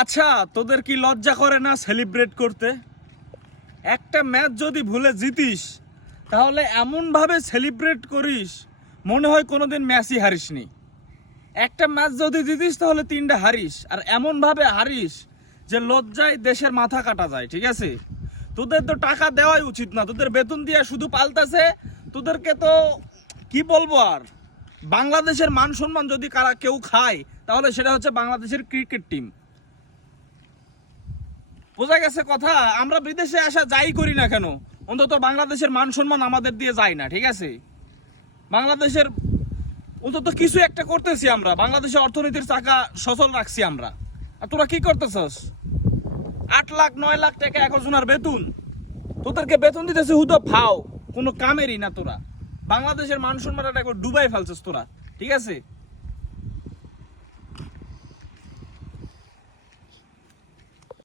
আচ্ছা, তোদের কি লজ্জা করে না সেলিব্রেট করতে? একটা ম্যাচ যদি ভুলে জিতিস তাহলে এমনভাবে সেলিব্রেট করিস মনে হয় কোনোদিন ম্যাচই হারিসনি। একটা ম্যাচ যদি জিতিস তাহলে 3টা হারিস, আর এমনভাবে হারিস যে লজ্জায় দেশের মাথা কাটা যায়। ঠিক আছে, তোদের তো টাকা দেওয়াই উচিত না, তোদের বেতন দিয়ে শুধু পাল্টাছে। তোদেরকে তো কি বলবো আর, বাংলাদেশের মান সম্মান যদি কেউ খায় তাহলে সেটা হচ্ছে বাংলাদেশের ক্রিকেট টিম। বোঝা গেছে কথা? আমরা বিদেশে আসা যাই করি না কেন, অন্তত বাংলাদেশের মান সম্মান আমাদের দিয়ে যায় না। ঠিক আছে, বাংলাদেশের অন্তত কিছু একটা করতেছি আমরা, বাংলাদেশের অর্থনীতির চাকা সচল রাখছি আমরা। আর তোরা কি করতেছস? 8 লাখ 9 লাখ টাকা একজনের বেতন, তোদেরকে বেতন দিতেছে হুদো ফাও, কোনো কামেরই না। তোরা বাংলাদেশের মান সম্মানটা একবার ডুবাই ফেলছিস তোরা। ঠিক আছে।